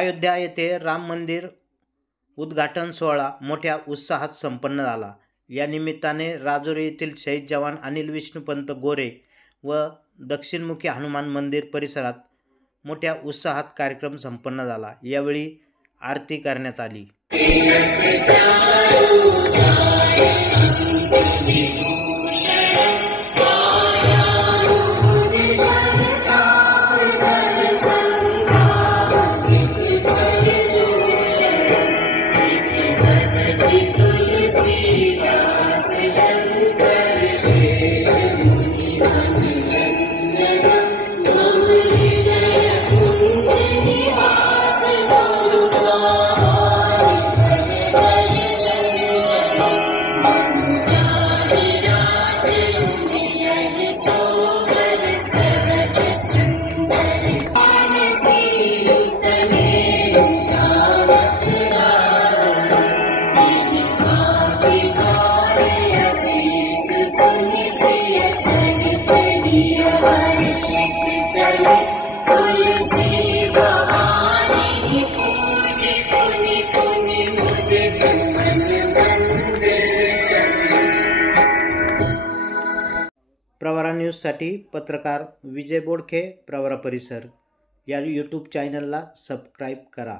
अयोध्या येथे राम मंदिर उद्घाटन सोहळा मोठ्या उत्साहात संपन्न झाला। या निमित्ताने राजुरी येथील शहीद जवान अनिल विष्णुपंत गोरे व दक्षिणमुखी हनुमान मंदिर परिसरात मोठ्या उत्साहात कार्यक्रम संपन्न झाला। यावेळी आरती करण्यात आली। प्रवरा न्यूजसाठी पत्रकार विजय बोडखे, प्रवरा परिसर या यूट्यूब चॅनलला सबस्क्राईब करा।